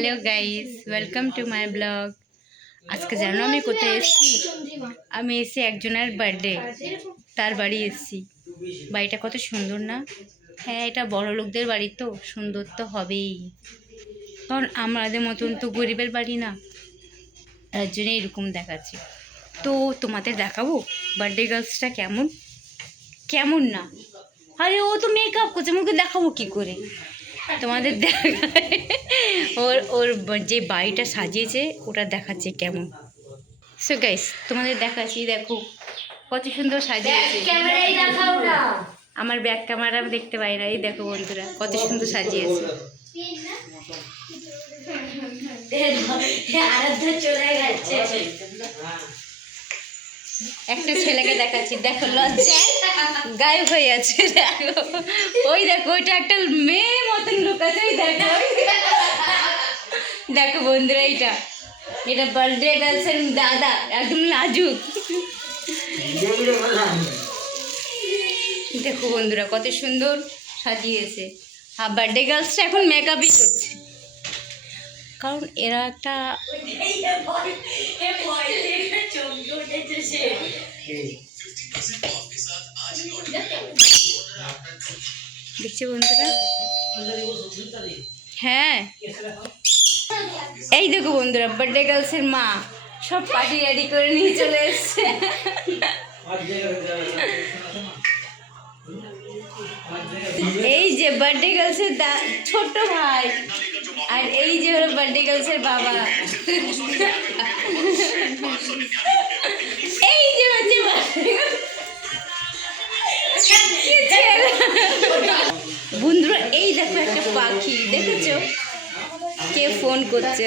Hello guys, welcome to my blog. আজকে জানো আমি কোথায় এসেছি? আমি এসেছি একজনের বার্থডে, তার বাড়ি এসেছি। বাড়িটা কত সুন্দর না? হ্যাঁ, এটা বড় লোকদের বাড়ি, তো সুন্দর তো হবেই, কারণ আমাদের মতন তো গরিবের বাড়ি না, তার জন্য এরকম দেখাচ্ছি। তো তোমাদের দেখাবো বার্থডে গার্লসটা কেমন কেমন না। আরে ও তো মেকআপ করছে, মুখে দেখাবো কি করে তোমাদের ওর ওর যে বাড়িটা সাজিয়েছে ওটা দেখাচ্ছে কেমন। সো গাইস, তোমাদের দেখাচ্ছি, দেখো কত সুন্দর সাজিয়েছে। আমার ব্যাক ক্যামেরা আমি দেখতে পাই না, এই দেখো বন্ধুরা কত সুন্দর সাজিয়েছে। একটা ছেলেকে দেখাচ্ছি, দেখো লজ্জায় গায়েব হয়ে আছে। দেখো ওই দেখো, ওইটা একটা মেয়ে মতন লোক আছে, ওই দেখো দেখো বন্ধুরা, এটা এটা বার্থডে গার্লসের দাদা, একদম লাজুক। দেখো বন্ধুরা কত সুন্দর সাজিয়েছে। আর বার্থডে গার্লসটা এখন মেকআপই করছে, কারণ এরা একটা দেখছে বন্ধুরা। হ্যাঁ, এই দেখো বন্ধুরা, বার্থডে গার্লসের মা সব পার্টি রেডি করে নিয়ে চলে এসছে। এই যে বার্থডে গার্লসের ছোট ভাই, আর এই যে হলো বার্থডে গার্লসের বাবা। এই যে হচ্ছে বন্ধুরা, এই দেখো একটা পাখি, দেখেছো? কে ফোন করছে?